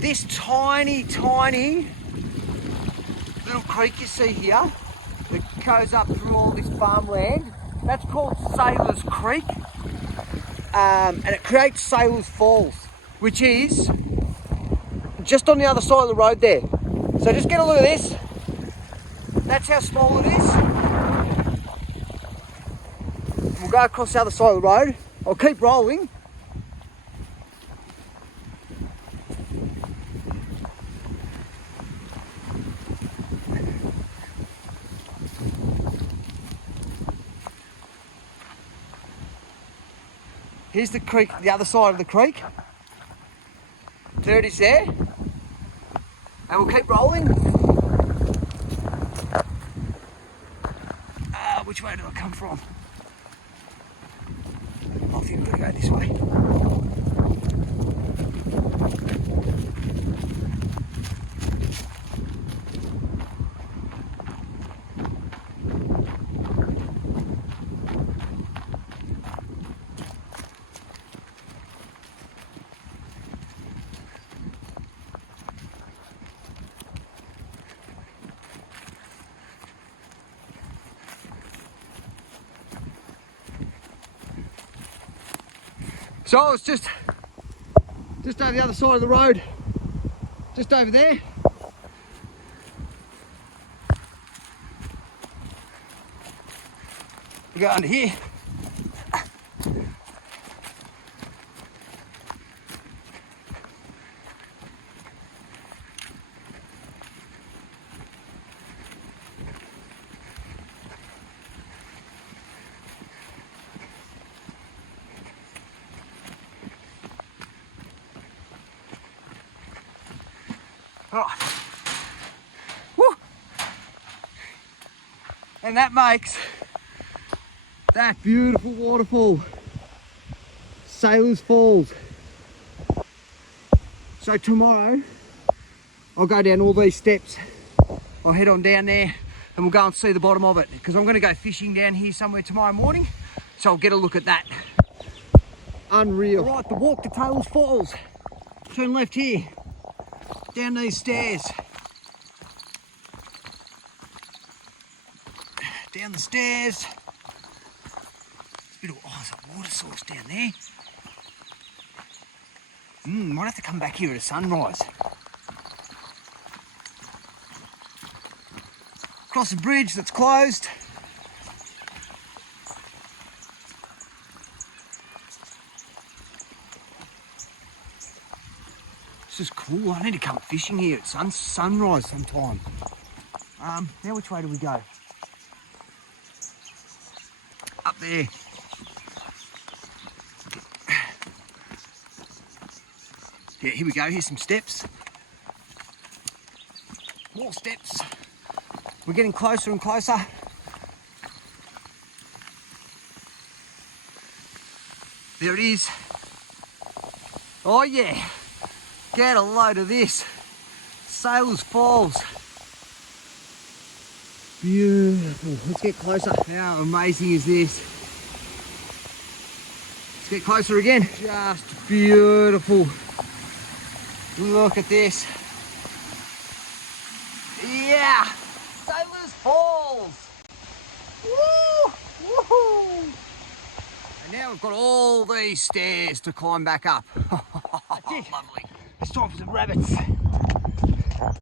This tiny little creek you see here that goes up through all this farmland, that's called Sailor's Creek, and it creates Sailor's Falls, which is just on the other side of the road there. So just get a look at this. That's how small it is. We'll go across the other side of the road. I'll keep rolling. Here's the creek, the other side of the creek. There it is there. And we'll keep rolling. Which way did I come from? I think I'm going to go this way. So it's just over the other side of the road, just over there. We go under here. All right. Woo. And that makes that beautiful waterfall, Sailor's Falls. So tomorrow I'll go down all these steps. I'll head on down there and we'll go and see the bottom of it, because I'm going to go fishing down here somewhere tomorrow morning. So I'll get a look at that. Unreal. All right, the walk to Taylor's Falls. Turn left here. Down these stairs. Down the stairs. There's a water source down there. Might have to come back here at a sunrise. Cross a bridge that's closed. This is cool. I need to come fishing here at sunrise sometime. Now which way do we go? Up there. Yeah, here we go. Here's some steps. More steps. We're getting closer and closer. There it is. Oh yeah. Get a load of this. Sailor's Falls. Beautiful. Let's get closer. How amazing is this? Let's get closer again. Just beautiful. Look at this. Yeah! Sailor's Falls! Woo! Woohoo! And now we've got all these stairs to climb back up. Lovely. It's time for some rabbits.